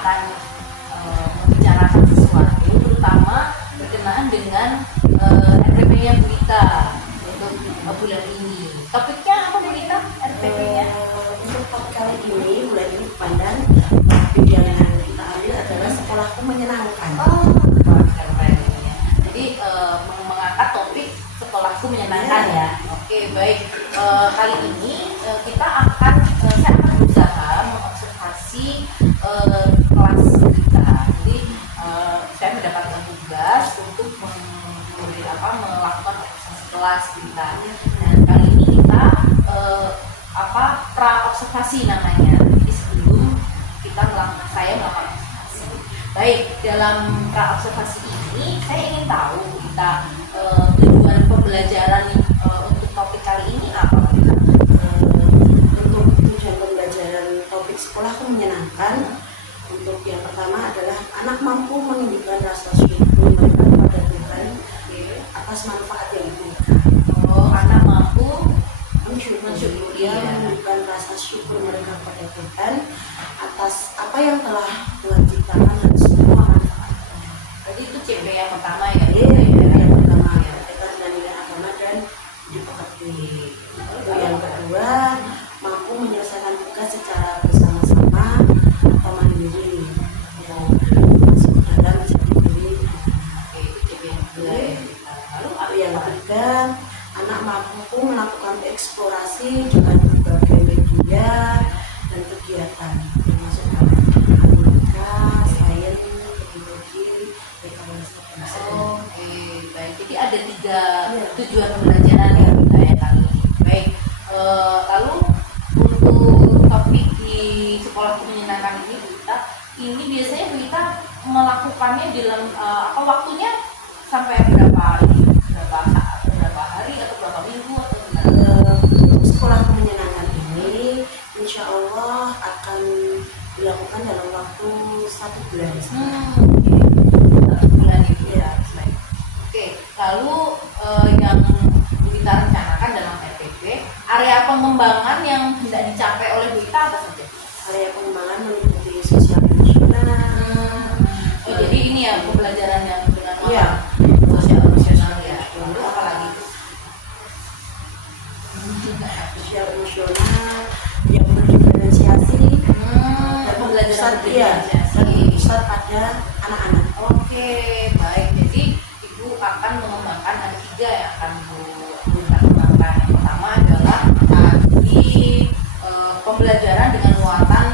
akan membicarakan sesuatu, terutama berkenaan dengan RPP-nya Bu Ita untuk bulan ini. Topiknya apa Bu Ita? RPP-nya? Untuk topik kali ini, bulan ini pandang topik yang kita ambil adalah sekolahku menyenangkan. Oh, keren ya. Jadi mengangkat topik sekolahku menyenangkan ya. Oke, baik. Kali ini saya akan berusaha mengobservasi kelas kita. Jadi saya mendapatkan tugas untuk melakukan observasi kelas kita. Dan kali ini kita pra observasi namanya. Jadi sebelum saya melakukan observasi. Baik, dalam pra observasi ini saya ingin tahu kita tujuan pembelajaran untuk topik kali ini apa? Untuk tujuan pembelajaran topik sekolahku menyenangkan, untuk yang pertama adalah anak mampu menunjukkan rasa syukur mereka kepada Tuhan atas manfaat yang diberikan. Oh, anak mampu mensyukuri menunjukkan rasa syukur mereka kepada Tuhan atas apa yang telah Tuhan ciptakan dan semua manfaat. Jadi itu CP yang pertama ya. Yang pertama berkaitan dengan nilai agama dan hidup pekerti. Yang kedua, mampu menyelesaikan tugas secara bersama-sama atau mandiri. Yang masuk dalam bisa diberi. Oke, itu CP yang kedua ya. Lalu Yang ketiga, anak mampu melakukan eksplorasi dengan berbagai media dan kegiatan termasuk matematika, sains, teknologi, rekayasa bahasa. Oke, baik. Jadi ada 3 tujuan pembelajaran ya kita ya kali ini. Baik. Lalu untuk topik di sekolah menyenangkan ini ini biasanya kita melakukannya dalam waktunya sampai berapa hari atau berapa minggu atau gimana? Untuk sekolah menyenangkan ini insya Allah akan dilakukan dalam waktu 1 bulan. Bulan itu ya. Baik. Oke, lalu yang kita rencanakan dalam RPP, area pengembangan yang hendak dicapai oleh Bu Ita apa saja? Area pengembangan meliputi sosial emosional. Jadi ini ya pembelajaran yang dengan Sosial emosional ya. Lalu apa lagi? Sosial emosional yang berdiferensiasi dan pembelajaran pusat pada anak-anak. Oke, baik. Jadi Ibu akan mengembangkan ada 3 yang akan Bu kembangkan. Yang pertama adalah tadi pembelajaran dengan muatan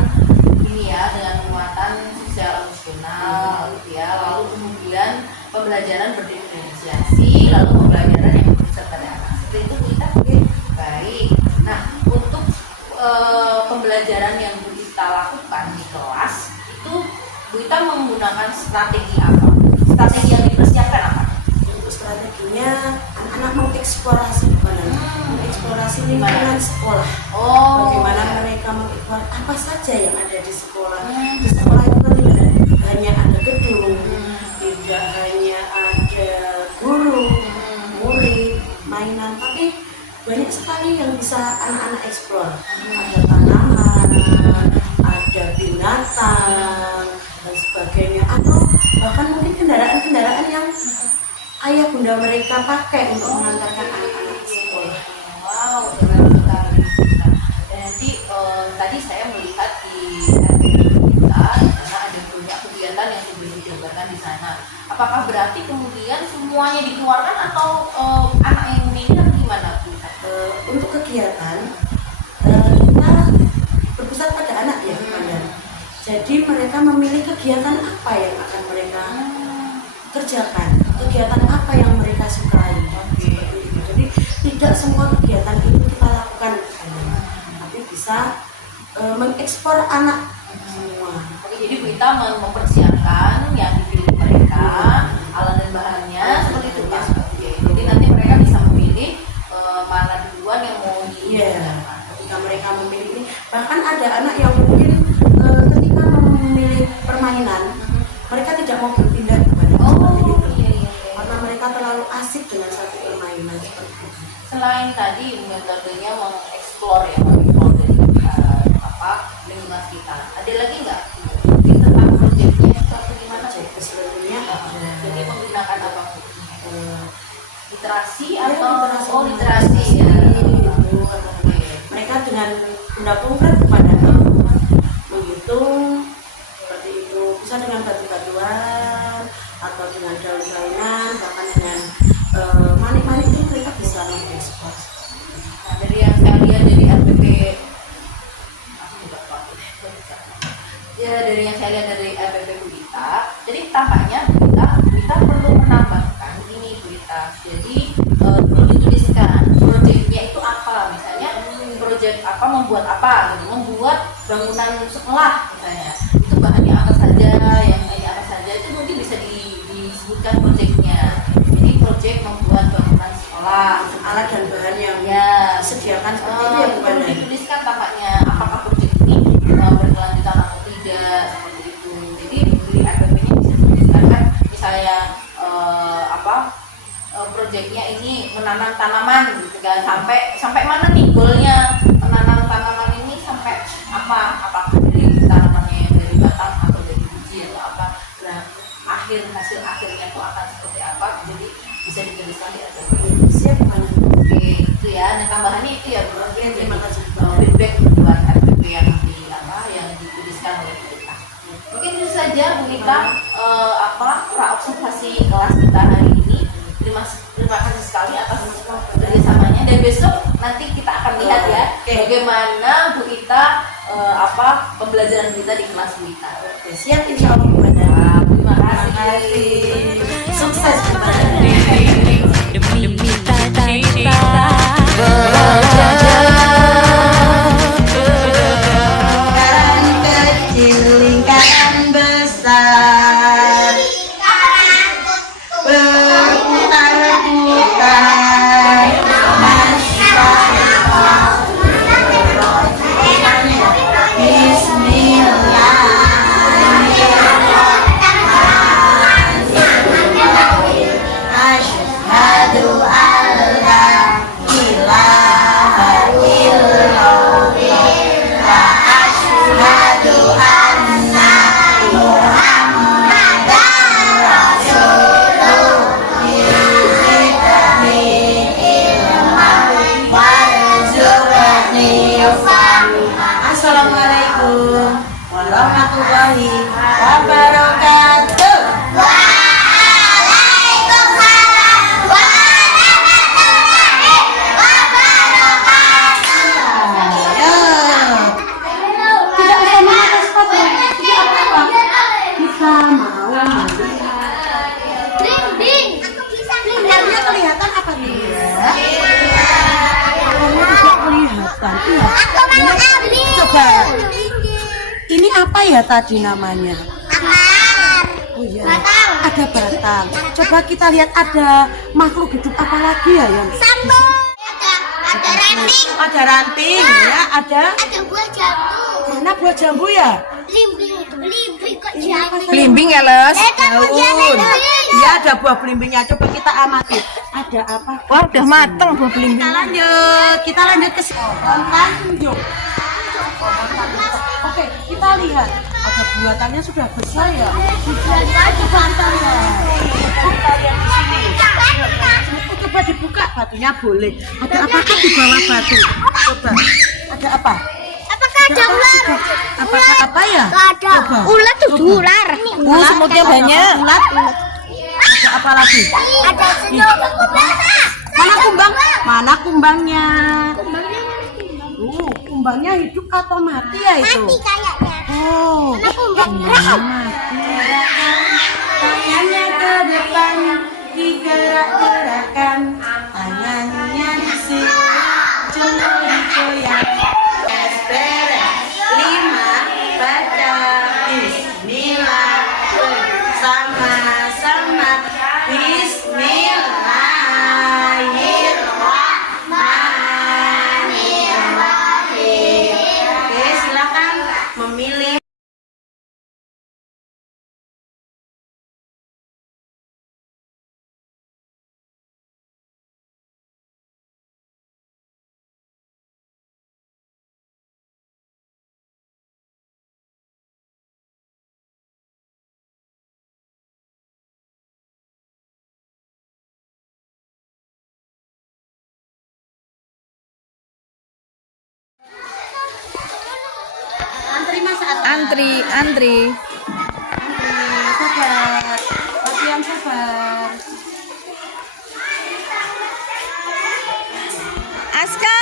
dengan muatan sosial emosional, gitu ya. Lalu kemudian pembelajaran berdiferensiasi, lalu pembelajaran yang berpusat pada anak. Seperti itu Bu Ita. Baik. Nah, untuk pembelajaran yang Bu Ita lakukan di kelas itu Bu Ita menggunakan strategi apa? Strategi yang dipersiapkan apa? Untuk strateginya anak-anak mengeksplorasi mengeksplorasi lingkungan sekolah. Bagaimana mereka mengeksplor apa saja yang ada di sekolah. Di sekolah itu kan tidak hanya ada gedung, tidak hanya ada guru, murid, mainan, tapi banyak sekali yang bisa anak-anak eksplor. Ada tanaman, ada binatang dan sebagainya, atau bahkan mungkin kendaraan-kendaraan yang ayah bunda mereka pakai untuk mengantarkan anak-anak ke sekolah. Wow, keren sekali. Dan nanti tadi saya melihat di RPP kita karena ada banyak kegiatan yang sudah dijabarkan di sana. Apakah berarti kemudian semuanya dikeluarkan atau anak yang memilih gimana Bu? Untuk kegiatan kita berpusat pada anak ya, jadi mereka memilih kegiatan apa yang akan mereka kerjakan, kegiatan apa yang mereka sukai. Jadi tidak semua kegiatan itu kita lakukan, tapi bisa mengekspor anak semua. Oke, jadi Bu Ita mempersiapkan yang dipilih mereka, alat dan bahannya seperti itu Pak. Oke, jadi nanti mereka bisa memilih mana duluan yang mau ketika mereka memilih ini, bahkan ada anak yang mungkin ketika memilih permainan mereka tidak mau berpindah kepada karena mereka terlalu asik dengan satu permainan seperti itu. Selain tadi metodenya mengeksplor ya, mengeksplor dari lingkungan sekitar, ada lagi nggak tentang literasi Ya, atau literasi ya. Oke. Mereka dengan benda konkret kepada menghitung seperti itu, bisa dengan batu-batuan atau dengan daun-daunan, bahkan dengan manik-manik itu mereka bisa mengekspor. Nah, dari yang saya lihat dari RPP, ya dari yang saya lihat dari RPP Buita, jadi tampaknya Buita perlu menambahkan ini Buita. Jadi perlu dituliskan proyeknya itu apa, misalnya proyek apa, membuat apa gitu, membuat bangunan sekolah misalnya, itu bahannya apa saja, yang ini apa saja, itu mungkin bisa disebutkan proyeknya. Jadi proyek membuat bangunan sekolah, Alat dan bahan yang ya disediakan seperti itu ya, bukan perlu ya? dituliskan tampaknya apakah proyek ini berkelanjutan atau tidak, seperti itu. Jadi di RPP-nya bisa dituliskan kan, misalnya proyeknya ini menanam tanaman gitu kan, sampai mana nih goalnya, menanam tanaman ini sampai apa, apakah dari tanamannya yang dari batang atau dari biji atau apa, nah hasil akhirnya itu akan seperti apa, jadi bisa dituliskan di RPP. Siap kan? Oke, itu ya. Nah tambahannya itu ya bro, Terima kasih. feedback buat RPP yang yang dituliskan oleh kita. Mungkin itu saja Bu Ita, observasi kelas kita hari ini. Terima kasih sekali atas kerjasamanya, dan besok nanti kita akan lihat ya bagaimana Bu Ita pembelajaran kita di kelas Bu Ita. Oke, siap insya Allah. Terima Terima kasih. kasih. Sukses kita. Demi cita-cita Lingkaran kecil, lingkaran besar, berputar-putar, Asyhadu alla ilaha illallah wa asyhadu anna Muhammadan Rasulullah. Zidni ilman warzuqni fahma. Assalamualaikum warahmatullahi wabarakatuh. Kelihatan apa nih? Kelihatan. Iya. Coba. Ini apa ya tadi namanya? Oh iya. Ada batang. Coba kita lihat ada makhluk hidup apa lagi ya yang? Ada ranting. Ada ranting ya, ada. Ada buah jambu. Mana buah jambu ya? Belimbing kok jambu. Belimbing ya, Les? Daun. Iya, ada buah belimbingnya. Coba kita amati. Ada apa? Wah, udah mateng buah belimbing. Kita lanjut ke sini. Tanjung. Oke, kita lihat. Ada buatannya sudah besar ya. Coba kita lihat. Kita lihat di sini. Coba dibuka batunya boleh. Ada apa di bawah batu? Coba. Ada apa? Apakah ada ular? Apakah apa ya? Ada. Coba. Ular tuh ular. Semutnya banyak. Ulat. Ada apa lagi? Ada senyum. Mana kumbang? Mana kumbangnya? Kumbangnya hidup atau mati ya itu? Mati kayaknya. Oh, Mana kumbang? mati. Tangannya ke depan, digerak-gerakkan. Tangannya di sini, cuma digoyang. Beres. 5, baca Bismillah. Sama-sama Bismillahirrahmanirrahim. Oke, silakan memilih. Antri. Sabar. Latihan sabar. Aska.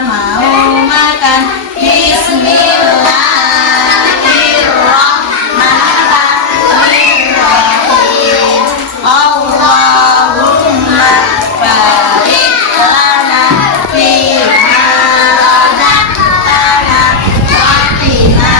Mau makan Bismillahirrahmanirrahim. Allahumma barik lana fi ma razaqtana wa qina.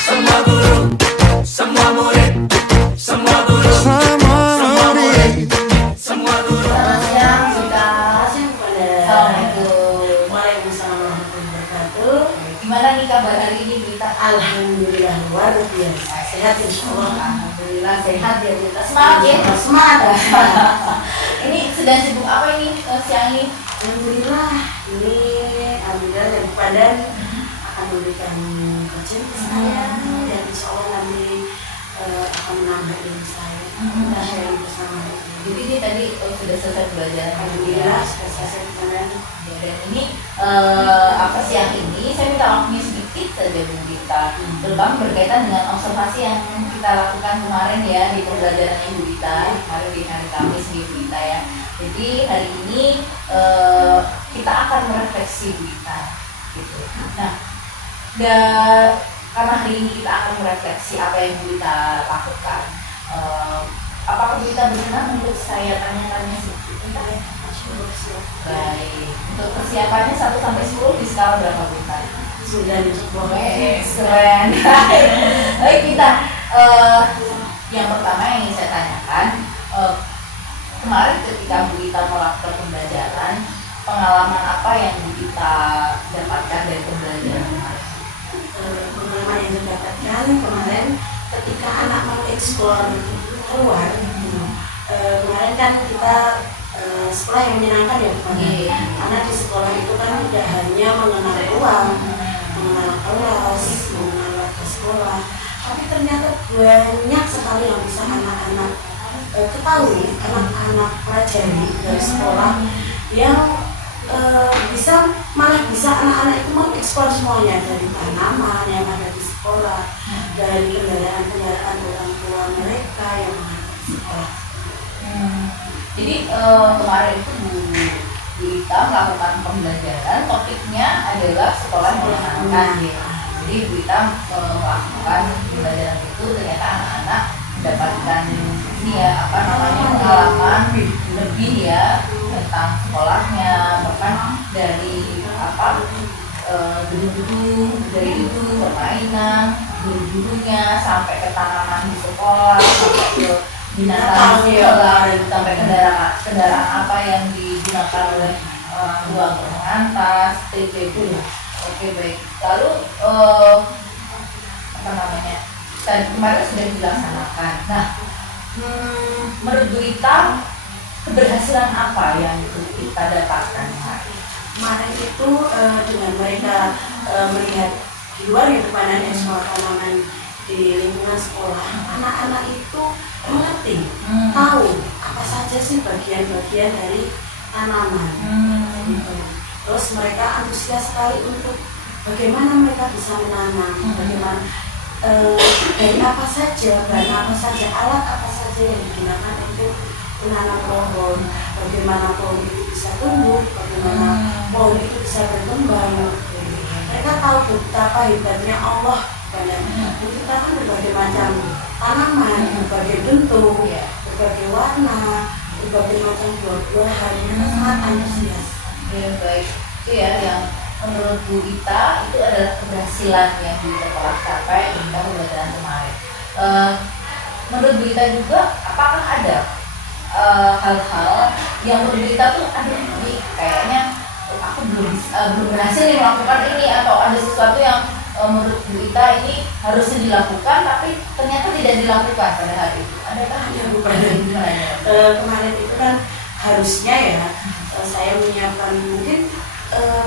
Semua guru, semua murid, semua guru, semua murid, semua guru. Yang sudah hasil pada Assalamualaikum. Waalaikumsalam warahmatullahi wabarakatuh. Gimana nih kabar hari ini Berita? Alhamdulillah luar biasa sehat insyaallah. Alhamdulillah sehat ya Berita. Semangat ya. Semangat. Ini sedang sibuk apa ini siang ini? Alhamdulillah ini alhamdulillah dari Padan akan memberikan coaching ke saya dan insyaallah nanti akan menambah ilmu saya. Kita sharing bersama. Jadi ini tadi sudah selesai belajar. Alhamdulillah sudah selesai kemarin. Ya, dan ini apa siang ini saya minta waktunya sedikit saja Bu Dita, terutama berkaitan dengan observasi yang kita lakukan kemarin ya di pembelajaran Ibu Dita kemarin di hari Kamis di Bu Dita ya. Jadi hari ini kita akan merefleksi Bu Dita gitu. Nah, karena hari ini kita akan merefleksi apa yang Bu Dita lakukan. Apakah Bu Dita berkenan untuk saya tanya-tanya sedikit? Baik, untuk persiapannya 1 sampai 10 di skala berapa Bunda? Sudah Oke, keren. Baik kita, yang pertama yang ingin saya tanyakan, kemarin ketika Bu Dita melakukan pembelajaran, pengalaman apa yang Bu Dita dapatkan dari pembelajaran kemarin? Pengalaman yang didapatkan kemarin ketika anak mau eksplor keluar, kemarin kan kita sekolah yang menyenangkan ya bukan? Karena di sekolah itu kan tidak hanya mengenal ruang, mengenal kelas, mengenal warga sekolah, tapi ternyata banyak sekali yang bisa anak-anak ketahui, anak-anak pelajari dari sekolah yang malah bisa anak-anak itu mengeksplor semuanya dari tanaman yang ada di sekolah, dari kendaraan-kendaraan orang tua mereka yang ada di sekolah. Jadi kemarin itu Bu Dita melakukan pembelajaran, topiknya adalah sekolah yang menyenangkan ya. Jadi Bu Dita melakukan pembelajaran itu, ternyata anak-anak mendapatkan ini ya pengalaman lebih ya tentang sekolahnya, bahkan dari gedung-gedung, dari itu permainan, guru-gurunya sampai ke tanaman di sekolah, sampai ke binatang sekolah, sampai kendaraan apa yang digunakan oleh orang tua untuk mengantar, TPP. Oke baik. Lalu dan kemarin sudah dilaksanakan. Nah, menurut Bu Dita keberhasilan apa yang kita dapatkan hari? Kemarin itu dengan mereka melihat di luar ya pemandangan sekolah tanaman di lingkungan sekolah, anak-anak itu mengerti, tahu apa saja sih bagian-bagian dari tanaman. Gitu. Terus mereka antusias sekali untuk bagaimana mereka bisa menanam, bagaimana dari apa saja, bahan apa saja, alat apa saja yang digunakan untuk menanam pohon, bagaimana pohon itu bisa tumbuh, bagaimana pohon itu bisa berkembang. Mereka tahu betapa hebatnya Allah. Kita kan berbagai macam tanaman, berbagai bentuk, berbagai warna, berbagai macam buah-buahan. Mereka sangat antusias. Ya baik, itu ya yang menurut Bu Dita itu adalah keberhasilan yang Bu Dita telah capai hingga pembelajaran kemarin. Menurut Bu Dita juga, apakah ada hal-hal yang menurut Bu Dita tuh aduh ini kayaknya aku belum berhasil nih melakukan ini, atau ada sesuatu yang menurut Bu Dita ini harusnya dilakukan tapi ternyata tidak dilakukan pada hari itu? Adakah yang Bu kemarin itu kan harusnya ya saya menyiapkan mungkin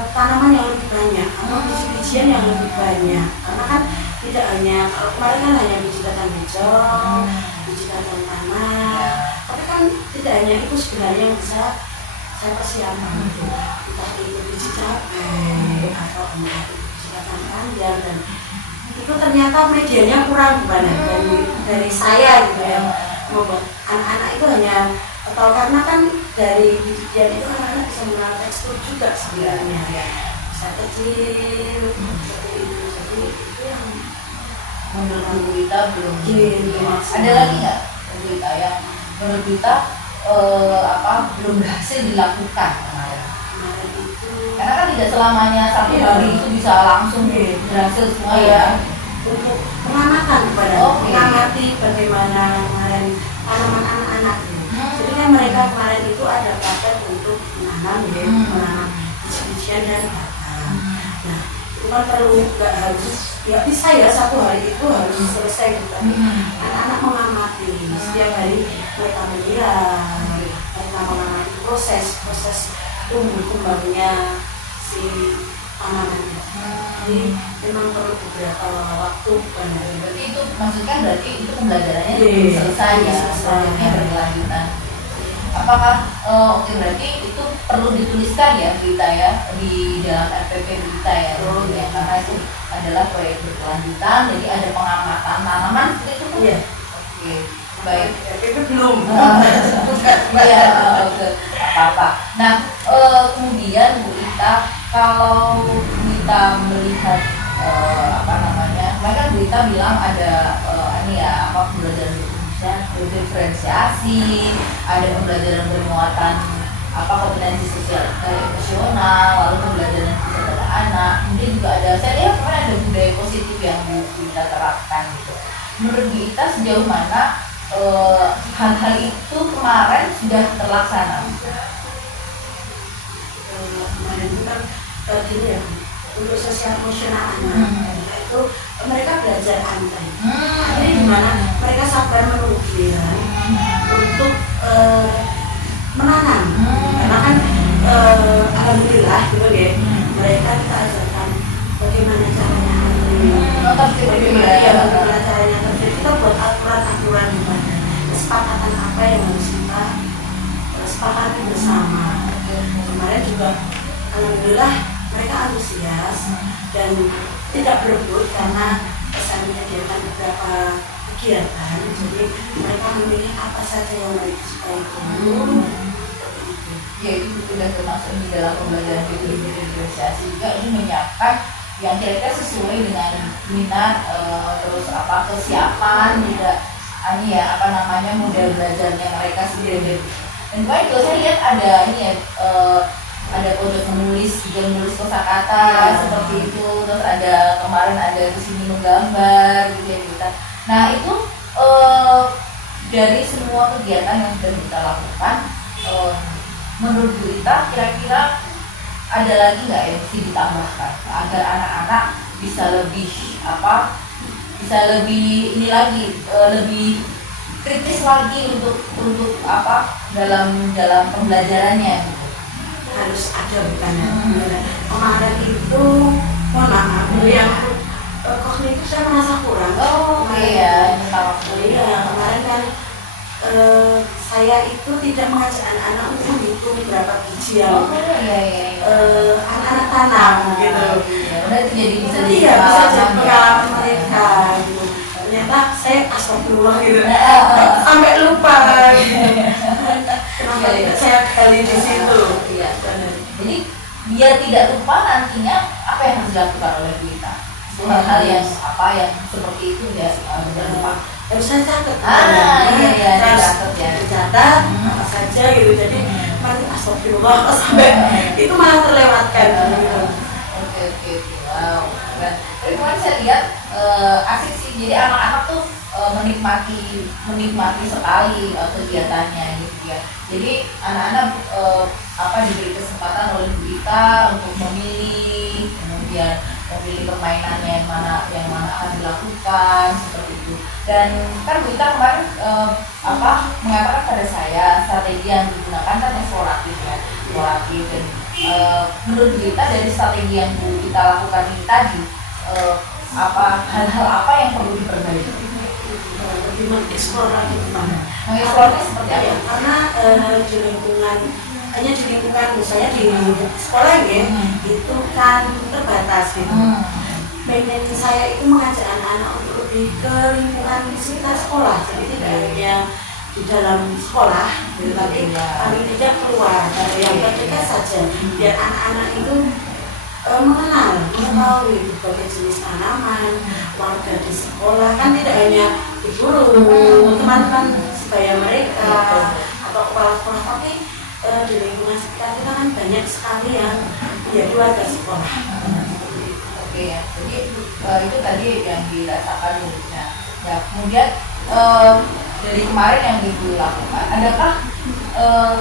tanaman yang lebih banyak atau biji-bijian yang lebih banyak, karena kan tidak hanya kemarin kan hanya biji kacang hijau, biji kandang tanah. Tapi kan tidak hanya itu sebenarnya yang bisa saya persiapkan, entah itu biji cabai atau entah itu biji kacang panjang, dan itu ternyata medianya kurang dari saya gitu ya, membuat anak-anak itu hanya atau karena kan dari bijian itu anak-anak bisa mengenal tekstur juga sebenarnya, bisa kecil seperti itu. Jadi itu yang menurut Bu Ita belum Iya. ada lagi nggak Bu Ita yang menurut Ita belum berhasil dilakukan kemarin? kemarin itu Karena kan tidak selamanya satu hari itu bisa langsung berhasil semua ya. untuk pengamatan mengamati bagaimana kemarin tanaman anak-anak. Jadi kan mereka kemarin itu ada paket untuk menanam menanam biji-bijian dan batang. Nah itu kan perlu nggak harus ya bisa ya satu hari itu harus selesai gitu. Tapi anak-anak mengamati setiap hari mereka melihat, mereka mengamati proses tumbuh kembangnya si tanaman. Jadi memang perlu beberapa waktu Berarti itu maksudnya berarti itu pembelajarannya belum selesai ya, prosesnya berkelanjutan. Apakah oke berarti itu perlu dituliskan ya berita ya di dalam RPP berita ya, ya karena itu adalah proyek berkelanjutan, jadi ada pengamatan tanaman seperti itu kan? Iya. Oke, baik. RPP belum. Iya, apa-apa. Nah, kemudian Bu Ita, kalau kita melihat mereka Bu Ita bilang ada pembelajaran diferensiasi, ada pembelajaran bermuatan kompetensi sosial emosional, lalu pembelajaran kepada anak, kemudian juga ada saya lihat kemarin ada budaya positif yang Bu Ita terapkan gitu. Menurut Bu Ita sejauh mana hal-hal itu kemarin sudah terlaksana? Kemarin itu kan gini ya, untuk sosial emosional anak itu mereka belajar antai. Jadi dimana mereka sabar menunggu giliran untuk menanam. Karena kan alhamdulillah gitu ya, mereka kita ajarkan bagaimana caranya bagaimana caranya kerja. Kita buat aturan-aturan gimana, kesepakatan apa yang harus kita sepakati bersama. Kemarin juga alhamdulillah mereka antusias dan tidak berebut karena saya menyediakan beberapa kegiatan. Jadi mereka memilih apa saja yang mereka sukai dulu. Ya itu sudah termasuk di dalam pembelajaran diferensiasi juga, ini menyiapkan yang kira-kira sesuai dengan minat, terus kesiapan juga model belajarnya mereka sendiri. Dan kemarin juga saya lihat ada ada pojok menulis kosakata seperti itu, terus kemarin ada di sini menggambar gitu ya kita. Nah itu dari semua kegiatan yang sudah kita lakukan, menurut Bu Ita kira-kira ada lagi nggak yang mesti ditambahkan agar anak-anak bisa lebih lebih kritis lagi untuk dalam pembelajarannya gitu. Harus ada bukannya. Kemarin itu mohon maaf yang kognitif saya merasa kurang. Iya, kemarin kan saya itu tidak mengajak anak-anak untuk menghitung berapa biji yang anak-anak tanam gitu. Berarti jadi bisa jadi pengalaman mereka gitu. Ternyata saya astagfirullah gitu. Sampai lupa gitu. Kenapa tidak saya kali di situ? Iya, benar. Jadi biar tidak lupa nantinya apa yang harus dilakukan oleh kita. Hal-hal yang seperti itu ya jangan lupa. Harus saya catat. Dicatat apa saja gitu. Jadi mari astagfirullah sampai itu malah terlewatkan. Oke. Wow. Tapi kemarin saya lihat asik sih. Jadi anak-anak tuh menikmati sekali kegiatannya gitu ya. Jadi anak-anak diberi kesempatan oleh Bu Ita untuk memilih, kemudian memilih permainannya yang mana akan dilakukan seperti itu. Dan kan Bu Ita kemarin mengatakan pada saya strategi yang digunakan kan eksploratif ya, dan menurut Bu Ita dari strategi yang Bu Ita lakukan ini tadi hal-hal apa yang perlu diperbaiki? lebih mengeksplor lagi gimana. Mengeksplornya seperti apa? Ya, karena di lingkungan hanya di lingkungan misalnya di sekolah ya itu kan terbatas gitu. Pengen saya itu mengajak anak-anak untuk lebih ke lingkungan di sekitar sekolah, jadi tidak hanya di dalam sekolah, tapi paling tidak keluar yang terdekat saja, biar anak-anak itu mengenal, mengetahui berbagai jenis tanaman, warga di sekolah kan tidak hanya di guru, teman-teman sebaya mereka atau kepala sekolah, tapi di lingkungan sekitar kita kan banyak sekali yang menjadi warga sekolah. Oke ya, jadi itu tadi yang dirasakan dulunya. Ya, kemudian dari kemarin yang Ibu lakukan, adakah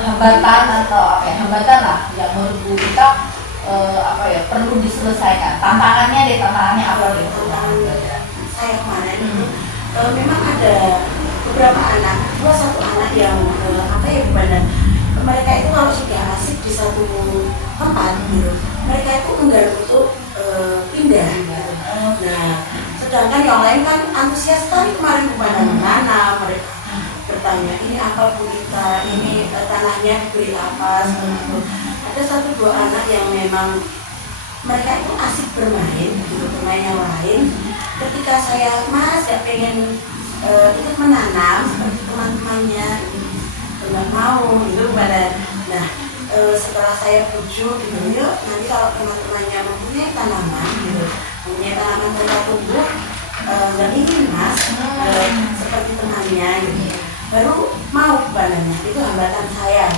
hambatan atau apa ya, hambatan lah yang menurut Bu kita perlu diselesaikan? Tantangannya apa deh? Tantangan saya kemarin itu memang ada beberapa anak, satu anak yang gimana? Mereka itu kalau sudah asik di satu tempat gitu, mereka itu enggan untuk pindah. Nah, sedangkan yang lain kan antusias sekali kemarin kepada menanam, mereka bertanya ini apa Bu Ita, ini tanahnya diberi apa, seperti itu. Ada satu dua anak yang memang mereka itu asik bermain gitu, bermain yang lain. Ketika saya gak pengen ikut menanam seperti teman-temannya, nggak mau gitu pada. Nah, setelah saya bujuk gitu, yuk nanti kalau teman-temannya mempunyai tanaman gitu, mempunyai tanaman mereka tumbuh nggak ingin Mas seperti temannya gitu, baru mau kepadanya. Itu hambatan saya.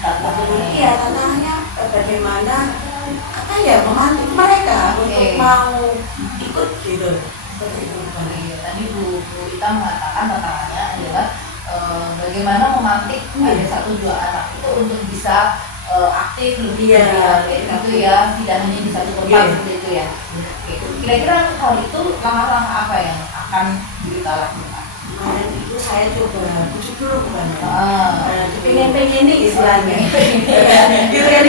Tapi ya tantangannya bagaimana memantik mereka untuk mau ikut gitu. Seperti itu. Tadi Bu Ita mengatakan tantangannya adalah bagaimana memantik ada satu dua anak itu untuk bisa aktif lebih gitu ya, tidak hanya di satu tempat seperti itu ya. Kira-kira hal itu langkah-langkah apa yang akan kita lakukan? Kemarin itu saya coba bujuk dulu bukan pengen nih istilahnya gitu kan,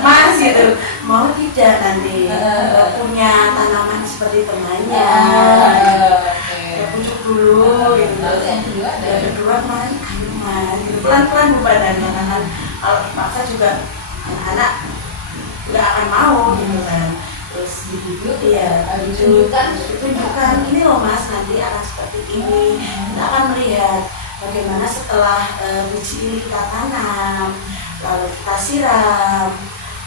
Mas gitu mau tidak nanti punya tanaman seperti temannya, bujuk dulu gitu. Yang kedua kemarin ayo Mas gitu, pelan-pelan badannya kan, kalau dipaksa juga anak-anak nggak akan mau gitu kan. Terus dibujuk ditunjukkan ini loh Mas, nanti akan seperti ini. Kita akan melihat bagaimana setelah biji ini kita tanam, lalu kita siram,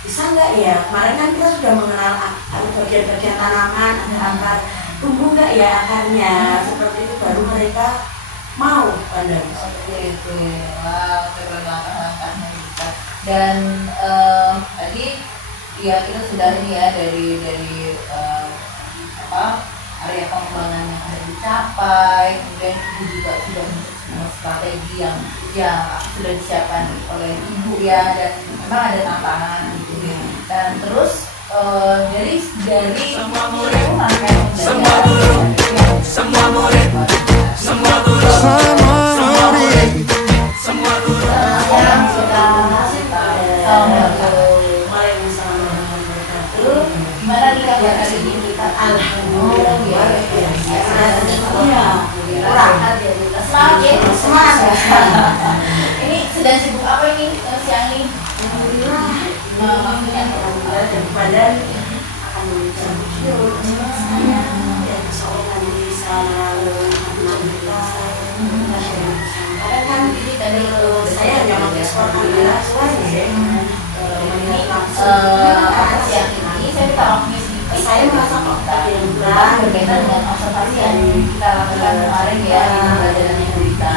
bisa nggak ya? Kemarin kan kita sudah mengenal bagian-bagian tanaman, ada akar, tumbuh nggak ya akarnya, seperti itu baru mereka mau pandang. Seperti itu. Wah, keren langkah-langkahnya bisa. Dan tadi ya kita sudah ini ya dari area pengembangan yang ada dicapai, kemudian Ibu juga sudah strategi yang sudah disiapkan oleh Ibu ya, dan memang ada tantangan gitu ya. Dan terus dari semua murid, semua guru, semua murid, semua guru, semua murid, semua guru. Gimana nih kabar hari ini kita? Alhamdulillah luar biasa. Semangat ya, semangat. Ini sedang sibuk apa ini siang ini? Alhamdulillah. Maksudnya Alhamdulillah dan badan akan mengejar video saya dan insya Allah nanti bisa alhamdulillah. Karena kan dari saya hanya mengekspor alhamdulillah suaranya. Ini siang ini saya minta waktunya sedikit. Saya merasa kok bulan berkaitan dengan observasi yang kita lakukan kemarin ya di pembelajaran yang berita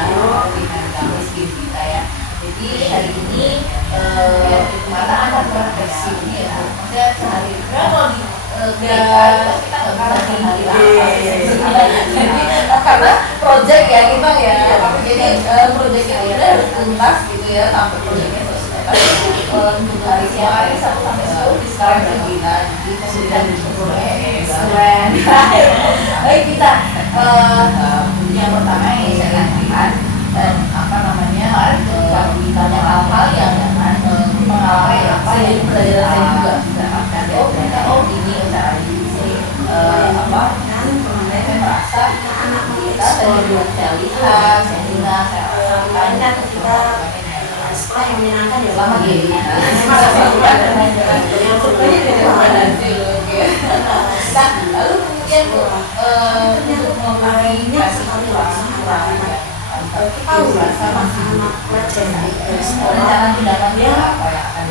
di hari Kamis kita ya. Jadi hari ini kemana akan berefleksi ini ya, maksudnya sehari berapa di kita nggak bisa hari apa karena project ya kita ya, jadi project ini harus tuntas gitu ya sampai projectnya selesai. Untuk hari siang hari 1 sampai 10 di sekarang kita di kemudian keren. Baik kita yang pertama yang saya katakan dan harus ditanya hal-hal yang mengalami apa yang pelajaran saya juga mendapatkan. Ini cara ini saya merasa kita tadi saya lihat, saya dengar, saya rasakan. Kan kita setelah yang menyenangkan ya Lama lagi. gini. Yang terbaik Nah, lalu kemudian untuk mengurangi sekali tahu sama anak pelajar dari sekolah rencana tindakannya apa yang akan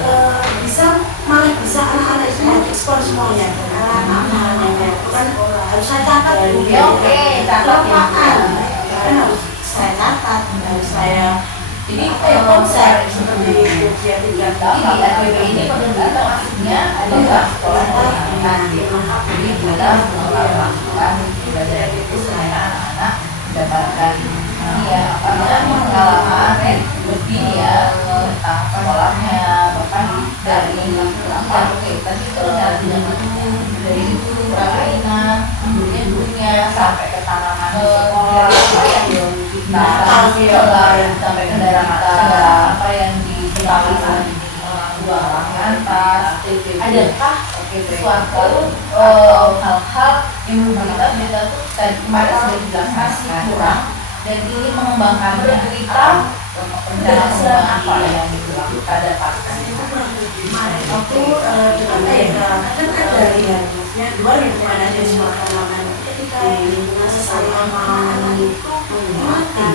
bisa malah bisa anak-anak itu ekspor semuanya anak-anaknya kan harus saya catat dulu ya oke, catat ya. kan harus saya catat harus saya Jadi konsep seperti itu dia tidak di RPP ini penerbitan maksudnya adalah sekolah pendidikan. Jadi kita melakukan belajar itu supaya anak-anak mendapatkan pengalaman lebih ya tentang sekolahnya, bahkan dari tadi dari permainan, gurunya sampai ke tanaman sekolah, sampai ke daerah mata apa yang diketahui saat ini buang lantas. Adakah suatu hal-hal yang menurut kita tuh tadi kemarin sudah dijelaskan masih kurang dan ingin mengembangkannya kita rencana pengembangan apa yang kita dapatkan aku apa ya kan ada ya dua lingkungan aja di makan ketika lingkungan sesama anak itu makan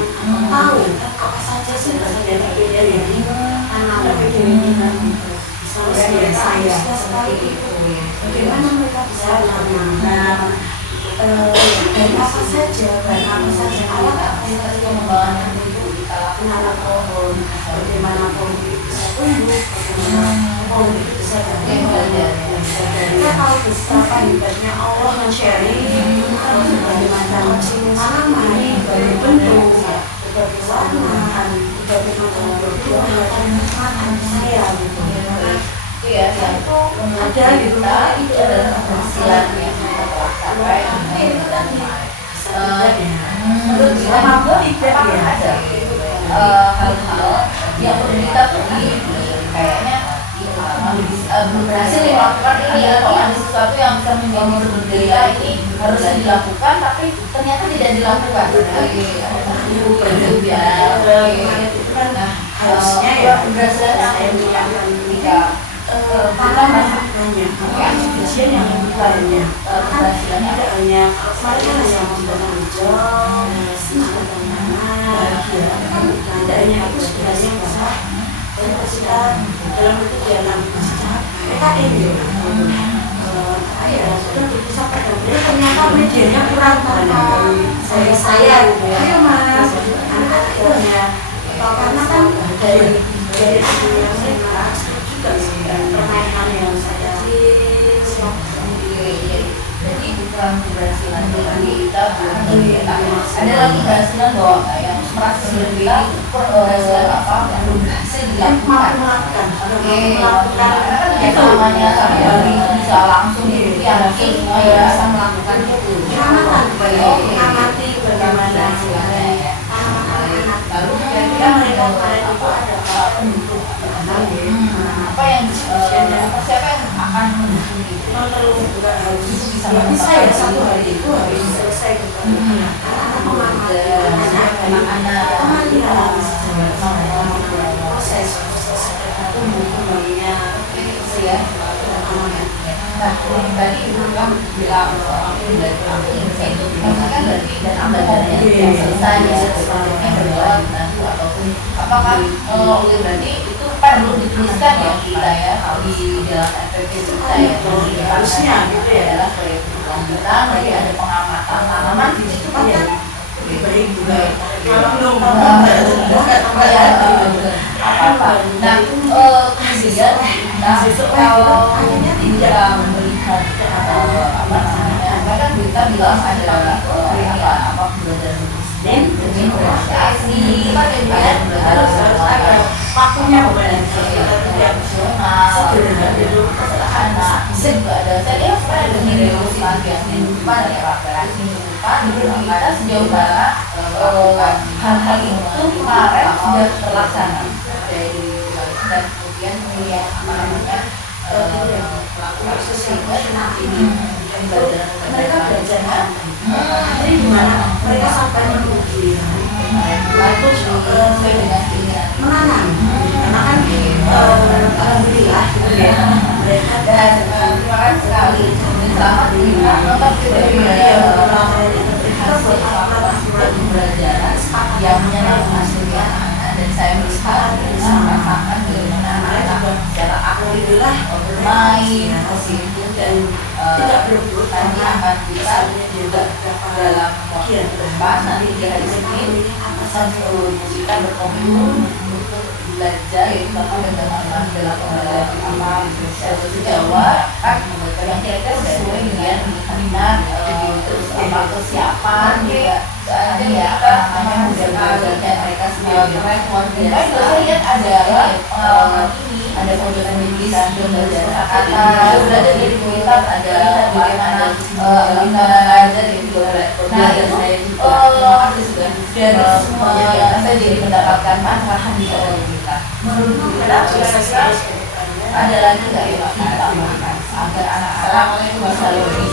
tahu apa saja sih dari berbeda dari anak berbeda sama saya sekali itu bagaimana mereka bisa mengenal dan apa saja alat apa yang tadi pengembangan itu kita lakukan anak pohon bagaimana pohon itu bisa tumbuh bagaimana pohon itu bisa kita tahu betapa hebatnya Allah men-sharing berbagai macam tanaman berbagai bentuk berbagai warna berbagai macam buah-buahan makan saya gitu itu ya yang ada gitu itu adalah keberhasilan yang kita telah capai dan menurut saya tidak ada hal-hal yang perlu kita penuhi kayaknya berhasil melakukan ini atau ada sesuatu yang bisa menjadi berbeda ini harusnya dilakukan tapi ternyata tidak dilakukan. Nah, harusnya ya keberhasilan yang ketika kita melakukannya ujian yang lainnya tidak hanya kemarin kan hanya membangun hijau tidak hanya itu sebenarnya bisa kita dalam bentuk dalam PKN ya sudah bisa pada ternyata medianya kurang saya ayo mas anak itu hanya karena kan dari dunia mereka permainan yang saya jadi bukan keberhasilan kita belum ada lagi keberhasilan bahwa yang merasa kita keberhasilan apa belum berhasil dilakukan itu namanya sampai bisa langsung yakin semua ya bisa melakukan itu mengamati bagaimana lalu kira-kira mereka kemarin itu ada apa yang siapa yang akan mendukung itu perlu juga harus bisa bisa ya satu hari itu harus selesai anak-anak proses tumbuh kembangnya ya. Nah, tadi ibu kan bilang itu kan berarti dan belajarnya selesai ya, yang berjalan ataupun apakah berarti itu perlu dituliskan ya kita ya di dalam FPP kita ya harusnya gitu ya adalah proyek berkelanjutan, lagi ada pengamatan tanaman di situ kan ya baik juga kalau belum apa nah kemudian kita kalau tidak melihat apa namanya kan kita bilang ada apa belajar dan asli harus ada waktunya tidak sederhana bisa juga ada saya supaya ada negosiasi yang depan ya rapelasi depan karena sejauh mana hal-hal itu kemarin sudah terlaksana dan kemudian melihat apa namanya melakukan sesuatu nanti mereka belajar jadi gimana mereka sampai menuju Lalu sesuai dengan keinginan menanam karena kan alhamdulillah gitu ya mereka dan terima kasih sekali selamat menonton pembelajaran yang menyenangkan hasilnya dan saya melihat merasakan bagaimana anak-anak secara aktif bermain positif dan tidak berebut nanti akan kita juga dalam waktu depan nanti di hari Senin kita berkomitmen untuk belajar yaitu bahkan dengan dalam pembelajaran Jawa kan yang kira-kira sesuai dengan anak terus apa kesiapan juga ada ya hanya mudah belajarnya mereka sendiri luar biasa. Saya lihat ada ini ada pembelajaran Inggris belajar kata belajar dari kita ada bagaimana kita belajar dari belajar saya juga dari semua saya jadi mendapatkan manfaat di dalam kita. Menurut kita kira-kira ada lagi nggak ya Pak tambahkan agar anak-anak bisa lebih